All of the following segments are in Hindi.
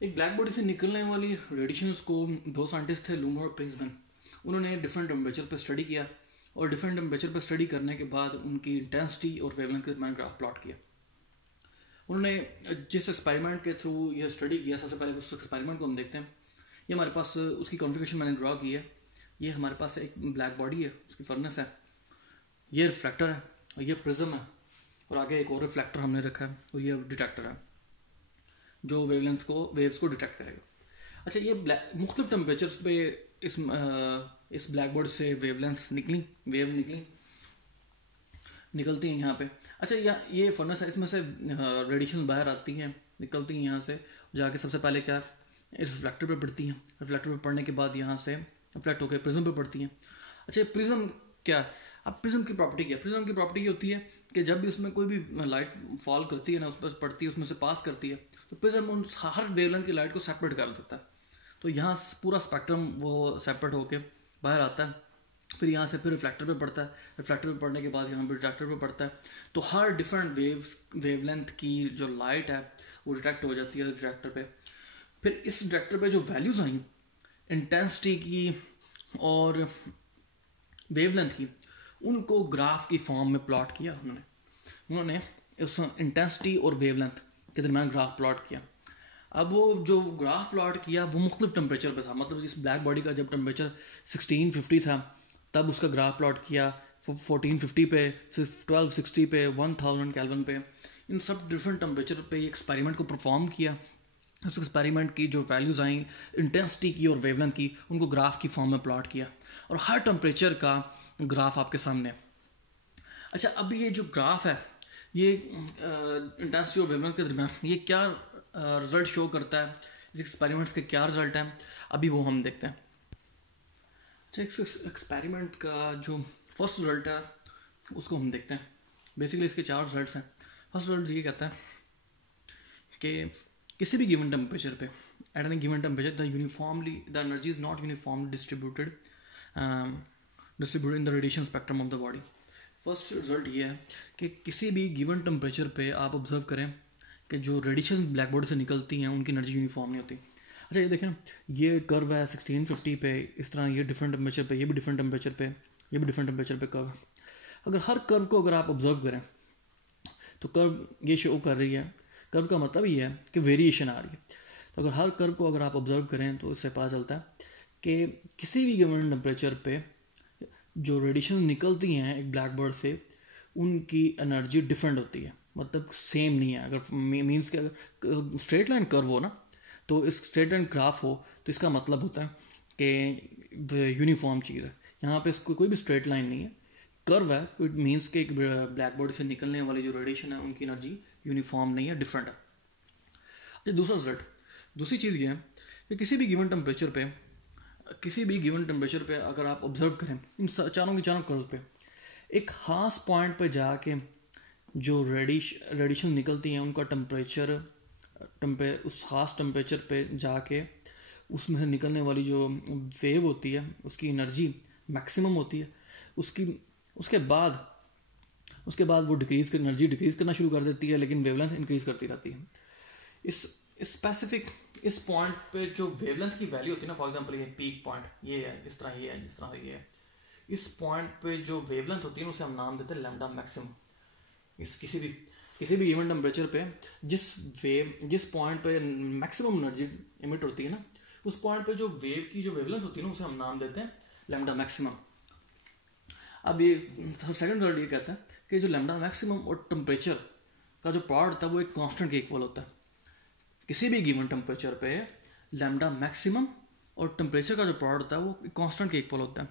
एक ब्लैक बॉडी से निकलने वाली रेडिएशंस को दो साइंटिस्ट थे, लूमर और प्रिंसमैन। उन्होंने डिफरेंट टेम्परेचर पर स्टडी किया और डिफरेंट टेम्परेचर पर स्टडी करने के बाद उनकी इंटेंसिटी और वेवलेंथ के दरमियान ग्राफ प्लॉट किया। उन्होंने जिस एक्सपेरिमेंट के थ्रू यह स्टडी किया, सबसे पहले उस एक्सपेरिमेंट को हम देखते हैं। ये हमारे पास उसकी कॉन्फ़िगरेशन मैंने ड्रॉ की है। ये हमारे पास एक ब्लैक बॉडी है, उसकी फर्नेस है, ये रिफ्लेक्टर है और ये प्रिज्म है, और आगे एक और रिफ्लेक्टर हमने रखा है और ये डिटेक्टर है जो वेव्स को डिटेक्ट करेगा। अच्छा, ये मुख्तलिफ टेम्परेचर्स पे इस ब्लैक बोर्ड से वेव निकलती हैं यहाँ पे। अच्छा, ये फर्नेस है, इसमें से रेडिएशन बाहर आती हैं, निकलती हैं यहाँ से, जाके सबसे पहले क्या इस रिफ्लेक्टर पे पड़ती हैं। रिफ्लेक्टर पे पड़ने के बाद यहाँ से रिफ्लेक्ट होकर प्रिज्म पे पड़ती हैं। अच्छा, प्रिज्म क्या, अब प्रिज्म की प्रॉपर्टी क्या? प्रिज्म की प्रॉपर्टी ये होती है कि जब भी उसमें कोई भी लाइट फॉल करती है ना, उस पर पड़ती है, उसमें से पास करती है, तो प्रिज्म उन हर वेवलेंथ की लाइट को सेपरेट कर देता है। तो यहाँ पूरा स्पेक्ट्रम वो सेपरेट होके बाहर आता है। फिर यहाँ से फिर रिफ्लेक्टर पे पड़ता है, रिफ्लेक्टर पे पड़ने के बाद यहाँ पे डिटेक्टर पे पड़ता है। तो हर डिफरेंट वेवलेंथ की जो लाइट है वो डिटेक्ट हो जाती है डिटेक्टर पे। फिर इस डिटेक्टर पे जो वैल्यूज़ आई इंटेंसिटी की और वेवलेंथ की, उनको ग्राफ की फॉर्म में प्लॉट किया उन्होंने उस इंटेंसिटी और वेवलेंथ के दरमियान ग्राफ प्लॉट किया। अब वो जो ग्राफ प्लॉट किया वो मुख्तलिफ टेम्परेचर पे था, मतलब इस ब्लैक बॉडी का जब टेम्परेचर 1650 था तब उसका ग्राफ प्लॉट किया, 1450 पे, फिर 1260 पे, 1000 केल्विन पे। इन सब डिफरेंट टेम्परेचर पे ये एक्सपेरिमेंट को परफॉर्म किया। उस एक्सपेरिमेंट की जो वैल्यूज़ आई इंटेंसिटी की और वेवलेंथ की, उनको ग्राफ की फॉर्म में प्लॉट किया और हर टेम्परेचर का ग्राफ आपके सामने। अच्छा, अब ये जो ग्राफ है ये इंटेंसिटी और वेवलेंथ के दरमियान ये क्या रिजल्ट शो करता है, इस एक्सपेरिमेंट्स के क्या रिजल्ट हैं, अभी वो हम देखते हैं। अच्छा, इस एक्सपेरिमेंट का जो फर्स्ट रिजल्ट है उसको हम देखते हैं। बेसिकली इसके चार रिजल्ट्स हैं। फर्स्ट रिजल्ट ये कहता है कि किसी भी गिवन टेम्परेचर पे, at any given temperature the energy is not uniformly distributed in the radiation spectrum of the body. First result ये है कि किसी भी गिवन टेम्परेचर पे आप ऑब्जर्व करें कि जो रेडिएशन ब्लैक बॉडी से निकलती हैं उनकी एनर्जी यूनिफॉर्म नहीं होती। अच्छा, ये देखें, ये कर्व है 1650 पे, इस तरह ये डिफरेंट टेम्परेचर पे, ये भी डिफरेंट टेम्परेचर पे, ये भी डिफरेंट टेम्परेचर पे कर्व। अगर हर कर्व को अगर आप ऑब्जर्व करें तो कर्व ये शो कर रही है, कर्व का मतलब ये है कि वेरिएशन आ रही है। तो अगर हर कर्व को अगर आप ऑब्जर्व करें तो इससे पता चलता है कि किसी भी गिवन टेम्परेचर पे जो रेडिएशन निकलती हैं एक ब्लैक बॉडी से, उनकी एनर्जी डिफरेंट होती है, मतलब सेम नहीं है। अगर मीन्स के अगर स्ट्रेट लाइन कर्व हो ना, तो इस स्ट्रेट लाइन ग्राफ हो तो इसका मतलब होता है कि यूनिफॉर्म चीज़ है। यहाँ पे इसको कोई भी स्ट्रेट लाइन नहीं है, कर्व है, इट मीन्स कि एक ब्लैक बॉडी से निकलने वाली जो रेडिएशन है उनकी एनर्जी यूनिफॉर्म नहीं है, डिफरेंट है। दूसरा रिजल्ट, दूसरी चीज़ ये है कि किसी भी गिवन टेम्परेचर पे अगर आप ऑब्जर्व करें इन चारों की चारों कर्व पे, एक खास पॉइंट पे जाके जो रेडिएशन निकलती हैं उनका उस खास टेम्परेचर पे जाके उसमें से निकलने वाली जो वेव होती है उसकी एनर्जी मैक्सिमम होती है। उसके बाद वो एनर्जी डिक्रीज़ करना शुरू कर देती है, लेकिन वेवलेंथ इंक्रीज़ करती रहती है। इस पॉइंट पे जो वेवलेंथ की वैल्यू होती है ना, फॉर एग्जांपल ये पीक पॉइंट ये है, जिस तरह ये है, इस पॉइंट पे जो वेवलेंथ होती है उसे हम नाम देते हैं लैम्डा मैक्सिमम। इस किसी भी गिवन टेम्परेचर पे जिस पॉइंट पे मैक्सिमम एनर्जी इमिट होती है ना, उस पॉइंट पे जो वेव की जो वेवलेंथ होती है ना, उसे हम नाम देते हैं लैम्डा मैक्सिमम। अब ये सेकंड रिजल्ट ये कहता है कि जो लैम्डा मैक्सिमम और टेम्परेचर का जो प्रोडक्ट है वो एक कांस्टेंट के इक्वल होता है। किसी भी गिवन टेम्परेचर पे लैम्डा मैक्सिमम और टेम्परेचर का जो प्रोडक्ट होता है वो कांस्टेंट के इक्वल होता है।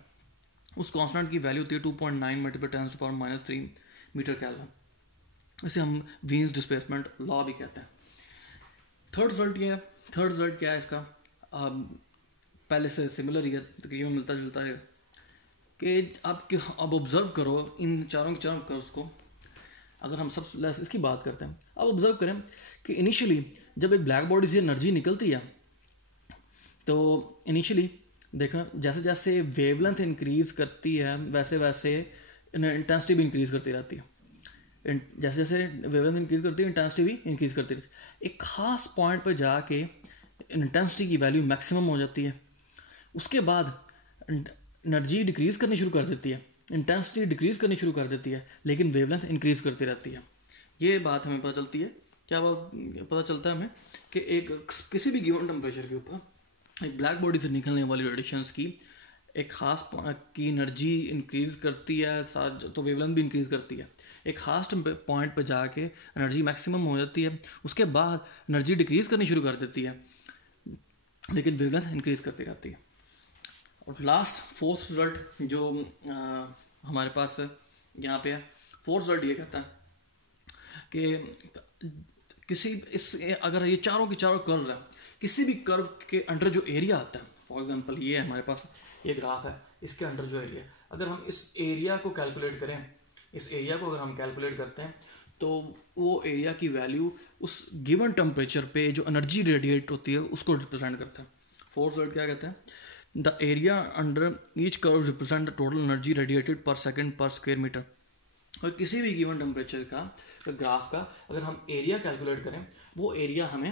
उस कांस्टेंट की वैल्यू होती है 2.9 × 10⁻³ मीटर केल्विन। इसे हम वीन्स डिस्प्लेसमेंट लॉ भी कहते हैं। थर्ड रिजल्ट क्या है इसका? पहले से सिमिलर ही है, तकरीबन मिलता जुलता है कि आप अब ऑब्जर्व करो इन चारों के चारों कर्व्स को। अगर हम सब इसकी बात करते हैं, अब ऑब्जर्व करें कि इनिशियली जब एक ब्लैक बॉडी से एनर्जी निकलती है तो इनिशियली देखो जैसे जैसे वेवलेंथ इंक्रीज करती है वैसे वैसे इंटेंसिटी भी इंक्रीज करती रहती है। जैसे जैसे वेवलेंथ इंक्रीज करती है इंटेंसिटी भी इंक्रीज करती रहती है। एक खास पॉइंट पर जाके इंटेंसिटी की वैल्यू मैक्सिमम हो जाती है। उसके बाद एनर्जी डिक्रीज़ करनी शुरू कर देती है, इंटेंसिटी डिक्रीज़ करनी शुरू कर देती है, लेकिन वेवलेंथ इंक्रीज़ करती रहती है। ये बात हमें पता चलती है। क्या बात पता चलता है हमें कि एक किसी भी गिवन टेम्परेचर के ऊपर एक ब्लैक बॉडी से निकलने वाली रेडिएशंस की एक खास की एनर्जी इंक्रीज़ करती है, साथ तो वेवलेंथ भी इंक्रीज़ करती है। एक खास पॉइंट पर जाके एनर्जी मैक्सिमम हो जाती है, उसके बाद एनर्जी डिक्रीज़ करनी शुरू कर देती है, लेकिन वेवलेंथ इंक्रीज़ करती रहती है। और लास्ट फोर्थ रिजल्ट जो हमारे पास यहाँ पे है, फोर्थ रिजल्ट ये कहता है कि किसी इस अगर ये चारों के चारों कर्व्स हैं, किसी भी कर्व के अंडर जो एरिया आता है, फॉर एग्जांपल ये है हमारे पास ये ग्राफ है, इसके अंडर जो एरिया, अगर हम इस एरिया को कैलकुलेट करें, इस एरिया को अगर हम कैलकुलेट करते हैं तो वो एरिया की वैल्यू उस गिवन टेम्परेचर पे जो एनर्जी रेडिएट होती है उसको रिप्रेजेंट करता है। फोर्थ रिजल्ट क्या कहते हैं, the area under each curve represent the total energy radiated पर सेकेंड पर स्क्वायर मीटर। और किसी भी गिवन टेम्परेचर का ग्राफ का अगर हम एरिया कैलकुलेट करें, वो एरिया हमें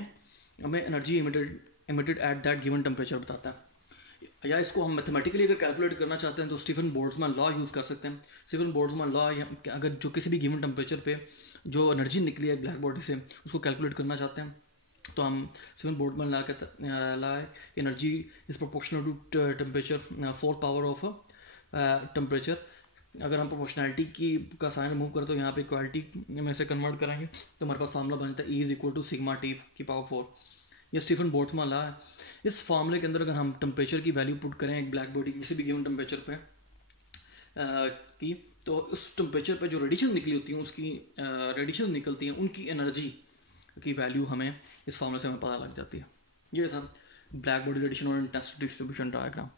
energy emitted at that given temperature बताता है। या इसको हम मैथमेटिकली अगर कैलकुलेट करना चाहते हैं तो स्टीफन बोल्ट्जमैन लॉ यूज़ कर सकते हैं। स्टीफन बोल्ट्जमैन लॉ अगर जो किसी भी गिवन टेम्परेचर पे जो एनर्जी निकली है ब्लैक बॉडी से उसको कैलकुलेट करना चाहते हैं तो हम स्टीफन बोल्ट्जमैन लॉ कहता ला energy is proportional to temperature 4 power of temperature. अगर हम प्रोपोर्शनैलिटी का साइन रिमूव करें तो यहाँ पे इक्वालिटी में से कन्वर्ट करेंगे तो हमारे पास फार्मूला बन जाता है E = सिग्मा T की पावर 4। ये स्टीफन बोल्ट्जमैन लॉ है। इस फार्मूले के अंदर अगर हम टेम्परेचर की वैल्यू पुट करें एक ब्लैक बॉडी किसी भी गिवन टेम्परेचर पे की, तो उस टेम्परेचर पे जो रेडिएशन निकली होती है उसकी रेडिएशन निकलती हैं उनकी एनर्जी की वैल्यू हमें इस फार्मूले से हमें पता लग जाती है। ये था ब्लैक बॉडी रेडिएशन और इंटेंसिटी डिस्ट्रीब्यूशन डायग्राम।